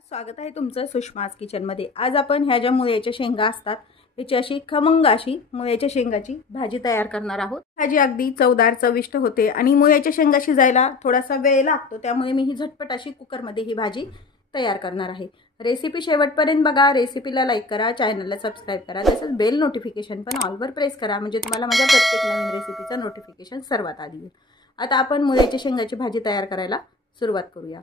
स्वागत आहे तुमचं सुषमाज किचनमध्ये। आज आपण ह्या ज्या मुळ्याच्या शेंगा असतात याची अशी खमंग अशी मुळ्याच्या शेंगाची भाजी तयार करणार आहोत। भाजी अगदी चवदार चविष्ट होते आणि मुळ्याच्या शेंगा शिजायला थोडासा वेळ लागतो, त्यामुळे मी ही झटपट अशी कुकरमध्ये ही भाजी तयार करणार आहे। रेसिपी शेवटपर्यंत बघा, रेसिपीला लाईक करा, चॅनलला सबस्क्राइब करा, तसंच बेल नोटिफिकेशन पण ऑलवर प्रेस करा म्हणजे तुम्हाला माझ्या प्रत्येक नवीन रेसिपीचं नोटिफिकेशन सर्वात आधी येईल। आता आपण मुळ्याच्या शेंगाची भाजी तयार करायला सुरुवात करूया।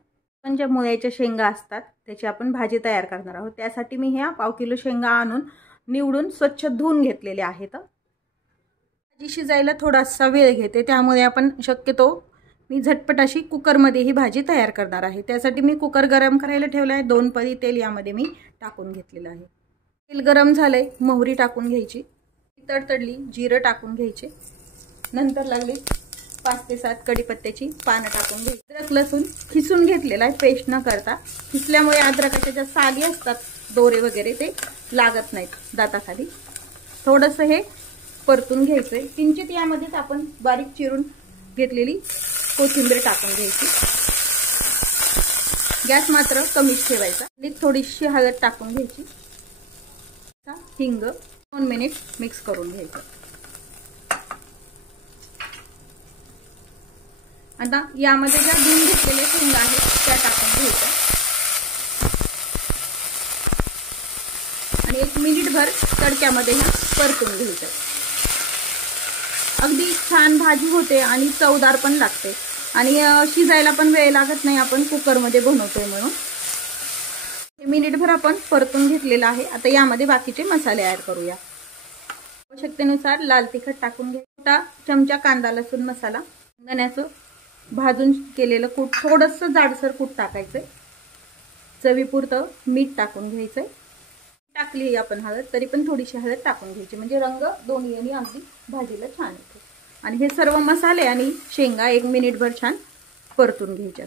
आपण ज्या मुळ्याच्या शेंगा असतात त्याची आपण भाजी तयार करणार आहोत। त्यासाठी मी ह्या पाव किलो शेंगा आणून निवडून स्वच्छ धुवून घेतलेले आहेत। भाजी शिजायला थोडासा वेळ घेते, त्यामुळे आपण शक्यतो मी झटपट अशी कुकरमध्ये ही भाजी तयार करणार आहे। त्यासाठी मी कुकर गरम करायला ठेवला आहे। 2 पळी तेल यामध्ये मी टाकून घेतलेलं आहे। तेल गरम झालंय, मोहरी टाकून घ्यायची, तडतडली जिरं टाकून घ्यायचे, नंतर लागली 5 ते 7 कढीपत्त्याची पानं टाकून घ्यायची। अद्रक लसूण खिसून घेतलेला आहे, पेस्ट न करता। खिसल्यामुळे अद्रकाच्या ज्या साली असतात दोरे वगैरे ते लागत नाहीत दाताखाली। थोडंसं हे परतून घ्यायचंय। किंचित यामध्येच आपण बारीक चिरून घेतलेली कोथिंबीर टाकून घ्यायची। गॅस मात्र कमीच ठेवायचा। थोडीशी हळद टाकून घ्यायची, हिंग 2 मिनिट मिक्स करून घ्यायचं। आता यामध्ये ज्या धुवून घेतलेल्या शेंगा आहेत त्या टाकून घ्यायच्या आणि 1 मिनिटभर तडक्यामध्ये ह्या परतून घ्यायच्या। अगदी छान भाजी होते आणि चवदार पण लागते आणि शिजायला पण वेळ लागत नाही, आपण कुकरमध्ये बनवतोय म्हणून। मिनिटभर आपण परतून घेतलेला आहे। आता यामध्ये बाकीचे मसाले ऍड करूया। आवश्यकतेनुसार लाल तिखट टाकून घ्या, छोटा चमचा कांदा लसूण मसाला, धण्याचं भाजून केलेलं कूट, थोडंसं जाडसर कूट टाकायचंय, चवीपुरतं मीठ टाकून घ्यायचंय। टाकली आपण हळद, तरी पण थोडीशी हळद टाकून घ्यायची म्हणजे रंग दोन्ही आणि अगदी भाजीला छान येतो। आणि हे सर्व मसाले आणि शेंगा 1 मिनिटभर छान परतून घ्यायच्या।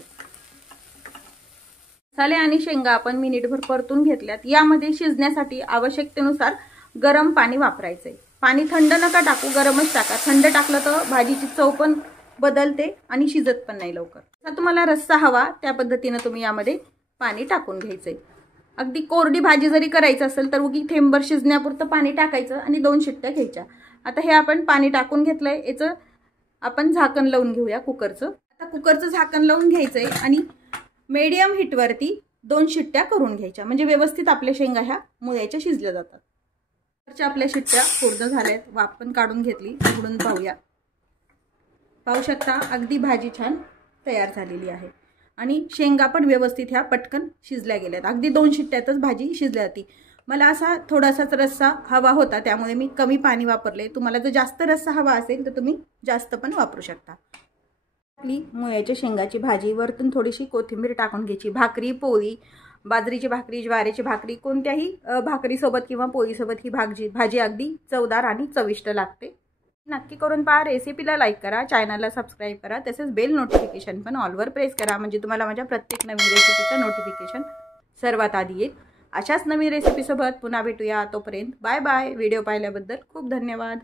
मसाले आणि शेंगा आपण मिनिटभर परतून घेतल्यात। यामध्ये शिजण्यासाठी आवश्यकतेनुसार गरम पाणी वापरायचंय। पाणी थंड नका टाकू, गरमच टाका। थंड टाकलं तर भाजीची चव पण बदलते आणि शिजत पण नाही लवकर। आता तुम्हाला रस्सा हवा त्या पद्धतीने तुम्ही यामध्ये पाणी टाकून घ्यायचंय। अगदी कोरडी भाजी जरी करायची असेल तर उगी थेंबर शिजण्यापुरतं पाणी टाकायचं आणि 2 शिट्ट्या घ्यायच्या। आता हे आपण पाणी टाकून घेतलंय, याचं आपण झाकण लावून घेऊया कुकरचं। आता कुकरचं झाकण लावून घ्यायचंय आणि मीडियम हीटवरती 2 शिट्ट्या करून घ्यायच्या म्हणजे व्यवस्थित आपल्या शेंगा ह्या मुळ्याच्या शिजल्या जातात। आपल्या शिट्ट्या पूर्ण झाल्यात, वाफ पण काढून घेतली, उघडून पाहूया। पाहू शकता अगदी भाजी छान तयार झालेली आहे आणि शेंगा पण व्यवस्थित ह्या पटकन शिजल्या गेल्यात। अगदी 2 शिट्ट्यातच भाजी शिजली जाते। मला असा थोडासाच रस्सा हवा होता, त्यामुळे मी कमी पाणी वापरले। तुम्हाला जर जास्त रस्सा हवा असेल तर तुम्ही जास्त पण वापरू शकता। आपली मुळ्याच्या शेंगाची भाजी वरतून थोडीशी कोथिंबीर टाकून घ्यायची। भाकरी, पोळी, बाजरीची भाकरी, ज्वारीची भाकरी, कोणत्याही भाकरीसोबत किंवा पोळीसोबत ही भाजी अगदी चवदार आणि चविष्ट लागते। नक्की करून पहा। रेसिपीला लाईक करा, चॅनलला सबस्क्राइब करा, तसेच बेल नोटिफिकेशन पण ऑलवर प्रेस करा म्हणजे तुम्हाला माझ्या प्रत्येक नवीन रेसिपीचं नोटिफिकेशन सर्वात आधी येईल। अशाच नवीन रेसिपीसोबत पुन्हा भेटूया। तोपर्यंत बाय बाय। व्हिडिओ पाहिल्याबद्दल खूप धन्यवाद।